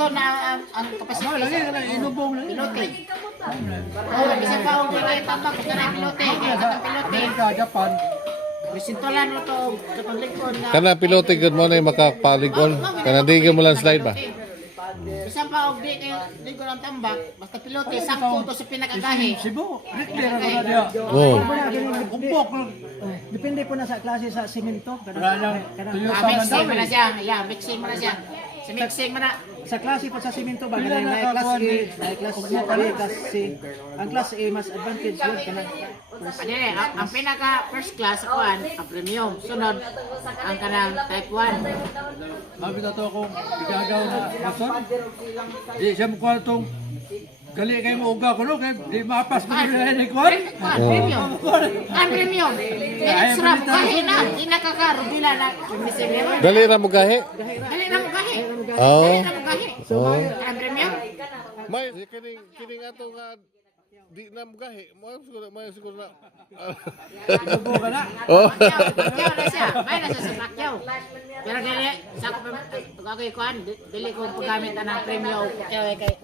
doon na ang kapasite. Lagi ka na inubong lang. Pilote. Oh, bisa pa og dili tambak ka na pilote. Kaya ka pilote. Amerika, Japan. Bisintolan mo to sa paglikod nga. Kana pilote gud mo na makapalig-on. Kana di mo lang slide ba? Bisa pa og di ko lang tambak, basta pilote sangko to sa pinakagahi. Cebu, repair ako na diya. Oo. Umbok lang. Depende po na sa klase sa semento. Kanang tuyo sa Mixing mo mandaw. na siya. Yeah, mixing mo na siya. Sa mixing mo na. Sa klase po sa semento ba, Pila na na class A, kakuan na class B, class C. Ang class A mas advantage yun kana. Ano yun, ang pinaka first class kuan, ang premium. Sunod, ang kanang type 1. Sabi na to akong igagaw na mason. Di siya mukha itong gali kayo mo uga ko no, kaya di mapas ko nila ni Kwan. Kuan, premium. Ang premium. Extra mo gahi na. Di nakakarubilan na. Dali ra mo gahi. Dali na mo gahi. Oo. Dali na mo gahi. Oo. Ang premium. May kining ato nga di na mo gahi. May siguro na. Inubo ka na. Oh. Pacquiao na siya. May na siya sa Pacquiao. Pero dili, sa ko pa, kuan, dili ko paggamit na ng premium. Kaya kay